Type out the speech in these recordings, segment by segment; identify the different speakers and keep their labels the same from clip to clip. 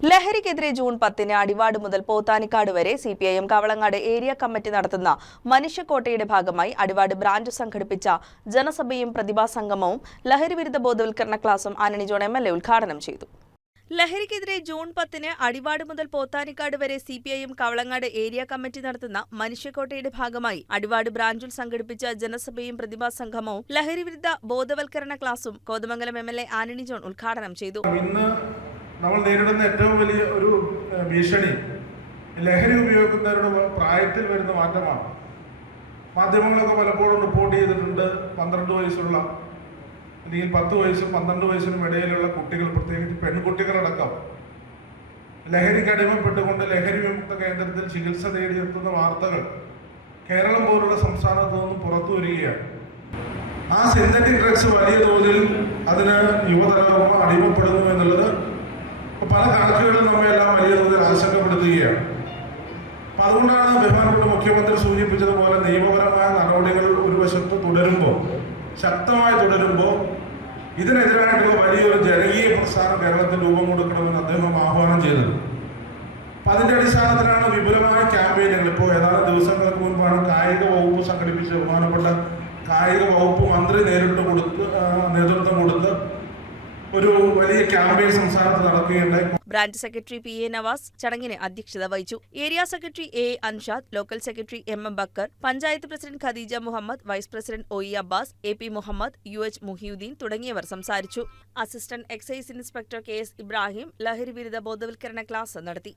Speaker 1: ലഹരിക്കെതിരെ ജൂൺ പത്തിന് അടിവാട് മുതൽ പോത്താനിക്കാട് വരെ C P I M Kavalangad area committee നടത്തുന്ന മനുഷ്യക്കോട്ടയുടെ ഭാഗമായി അടിവാട് ബ്രാഞ്ച് സംഘടിപ്പിച്ച ജനസഭയും പ്രതിഭാ സംഗമവും ലഹരിവിരുദ്ധ ബോധവൽക്കരണ ക്ലാസും Antony John M L A ഉദ്ഘാടനം ചെയ്തു. ലഹരിക്കെതിരെ ജൂൺ പത്തിന് അടിവാട് മുതൽ പോത്താനിക്കാട് വരെ C P I Kavalangad area committee നടത്തുന്ന മനുഷ്യക്കോട്ടയുടെ ഭാഗമായി അടിവാട് ബ്രാഞ്ചിൽ സംഘടിപ്പിച്ച ജനസഭയും പ്രതിഭാ സംഗമവും ലഹരിവിരുദ്ധ ബോധവൽക്കരണ ക്ലാസും Kothamangalam M L A Antony John ഉദ്ഘാടനം ചെയ്തു.
Speaker 2: നമ്മൾ നേരിടുന്ന ഏറ്റവും വലിയ ഒരു ഭീഷണി. ലഹരി ഉപയോഗിക്കുന്നവരുടെ പ്രായത്തിൽ വരുന്ന മാറ്റമാണ്. മാധ്യമങ്ങളൊക്കെ പലപ്പോഴും റിപ്പോർട്ട് ചെയ്തിട്ടുണ്ട് പന്ത്രണ്ട് വയസ്സുള്ള അല്ലെങ്കിൽ പത്ത് വയസ്സും പന്ത്രണ്ട് വയസ്സിനും ഇടയിലുള്ള കുട്ടികൾ പ്രത്യേകിച്ച് പെൺകുട്ടികളടക്കം. ലഹരിക്ക് അടിമപ്പെട്ടുകൊണ്ട് ലഹരി വിമുക്ത കേന്ദ്രത്തിൽ ചികിത്സ തേടിയെത്തുന്ന വാർത്തകൾ കേരളം പോലുള്ള സംസ്ഥാനത്തു നിന്നും പുറത്തു വരികയാണ്. ആ സിന്തറ്റിക് ഡ്രഗ്സ് വലിയ തോതിൽ അതിന് യുവതലമുറ അടിമപ്പെടുന്നു എന്നുള്ളത് പല കണക്കുകളും നമ്മയെല്ലാം വലിയ തോതിൽ ആശങ്കപ്പെടുത്തുകയാണ്. അപ്പൊ അതുകൊണ്ടാണ് ബഹുമാനപ്പെട്ട മുഖ്യമന്ത്രി സൂചിപ്പിച്ചതുപോലെ നിയമപരമായ നടപടികൾ ഒരു വശത്ത് തുടരുമ്പോൾ ശക്തമായി തുടരുമ്പോൾ ഇതിനെതിരായിട്ടുള്ള വലിയൊരു ജനകീയ പ്രസ്ഥാനം കേരളത്തിൽ രൂപം കൊടുക്കണമെന്ന് അദ്ദേഹം ആഹ്വാനം ചെയ്തത്. അപ്പൊ അതിന്റെ അടിസ്ഥാനത്തിലാണ് വിപുലമായ ക്യാമ്പയിനുകൾ. ഇപ്പോൾ ഏതാനും ദിവസങ്ങൾക്ക് മുൻപാണ് കായിക വകുപ്പ് സംഘടിപ്പിച്ച ബഹുമാനപ്പെട്ട കായിക വകുപ്പ് മന്ത്രി നേരിട്ട് കൊടുത്ത് ആ, നേതൃത്വം കൊടുത്ത് ഒരു വലിയ ക്യാമ്പയിൻ സംസ്ഥാനത്ത് നടക്കുകയുണ്ടായി.
Speaker 1: Branch secretary P A Navas ചടങ്ങിന് അധ്യക്ഷത വഹിച്ചു. Area secretary A Anshad local secretary M M Bakkar panchayat president Khadeeja Muhammad vice president O E Abbas A P Muhammad U H Muhiyudheen തുടങ്ങിയവർ സംസാരിച്ചു. Assistant excise inspector K S Ibrahim ലഹരി വിരുദ്ധ ബോധവൽക്കരണ class നടത്തി.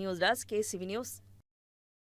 Speaker 1: News desk K CV news.